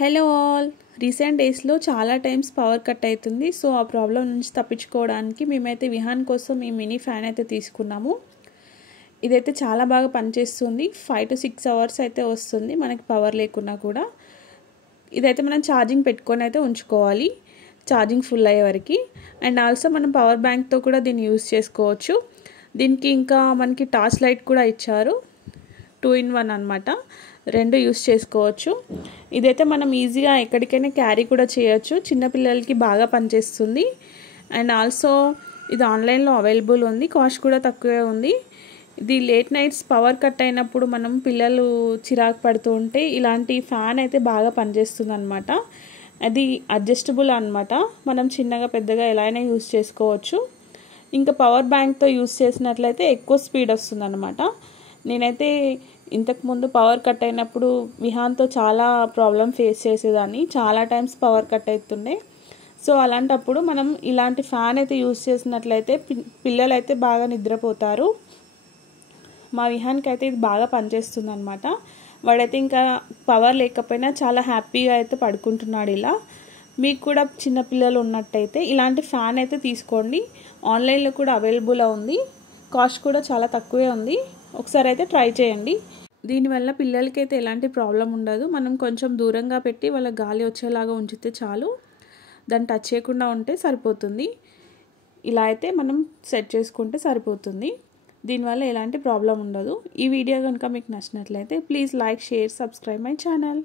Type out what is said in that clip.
Hello all. Recent డేస్లో చాలా times power cut అవుతుంది. సో ఆ ప్రాబ్లం నుంచి తప్పించుకోవడానికి మేమైతే విహాన్ కోసం ఈ మినీ ఫ్యాన్ అయితే తీసుకున్నాము. ఇదైతే చాలా బాగా పనిచేస్తుంది. 5 to 6 అవర్స్ అయితే వస్తుంది మనకి పవర్ లేకున్నా కూడా. ఇదైతే మనం ఛార్జింగ్ పెట్టుకొని అయితే ఉంచుకోవాలి, ఛార్జింగ్ ఫుల్ అయ్యే వరకు. అండ్ ఆల్సో మనం పవర్ బ్యాంక్తో కూడా దీన్ని యూస్ చేసుకోవచ్చు. దీనికి ఇంకా మనకి టార్చ్ లైట్ కూడా ఇచ్చారు, 2 in 1 అనమాట. రెండు యూస్ చేసుకోవచ్చు. ఇదైతే మనం ఈజీగా ఎక్కడికైనా క్యారీ కూడా చేయొచ్చు. చిన్నపిల్లలకి బాగా పనిచేస్తుంది. అండ్ ఆల్సో ఇది ఆన్లైన్లో అవైలబుల్ ఉంది, కాస్ట్ కూడా తక్కువే ఉంది. ఇది లేట్ నైట్స్ పవర్ కట్ అయినప్పుడు మనం పిల్లలు చిరాకు పడుతూ ఉంటే ఇలాంటి ఫ్యాన్ అయితే బాగా పనిచేస్తుంది అనమాట. అది అడ్జస్టబుల్ అనమాట, మనం చిన్నగా పెద్దగా ఎలా అయినా యూస్ చేసుకోవచ్చు. ఇంకా పవర్ బ్యాంక్తో యూస్ చేసినట్లయితే ఎక్కువ స్పీడ్ వస్తుంది అనమాట. నేనైతే ఇంతకుముందు పవర్ కట్ అయినప్పుడు విహాన్తో చాలా ప్రాబ్లం ఫేస్ చేసేదాన్ని, చాలా టైమ్స్ పవర్ కట్ అవుతుండే. సో అలాంటప్పుడు మనం ఇలాంటి ఫ్యాన్ అయితే యూస్ చేసినట్లయితే పిల్లలు అయితే బాగా నిద్రపోతారు. మా విహాన్కి అయితే ఇది బాగా పనిచేస్తుంది అనమాట. వాడైతే ఇంకా పవర్ లేకపోయినా చాలా హ్యాపీగా అయితే పడుకుంటున్నాడు ఇలా. మీకు కూడా చిన్నపిల్లలు ఉన్నట్టయితే ఇలాంటి ఫ్యాన్ అయితే తీసుకోండి. ఆన్లైన్లో కూడా అవైలబుల్ ఉంది, కాస్ట్ కూడా చాలా తక్కువే ఉంది. ఒకసారి అయితే ట్రై చేయండి. దీనివల్ల పిల్లలకి అయితే ఎలాంటి ప్రాబ్లం ఉండదు. మనం కొంచెం దూరంగా పెట్టి వాళ్ళ గాలి వచ్చేలాగా ఉంచితే చాలు, దాన్ని టచ్ చేయకుండా ఉంటే సరిపోతుంది. ఇలా అయితే మనం సెట్ చేసుకుంటే సరిపోతుంది. దీనివల్ల ఎలాంటి ప్రాబ్లం ఉండదు. ఈ వీడియో కనుక మీకు నచ్చినట్లయితే please like, share, subscribe my channel.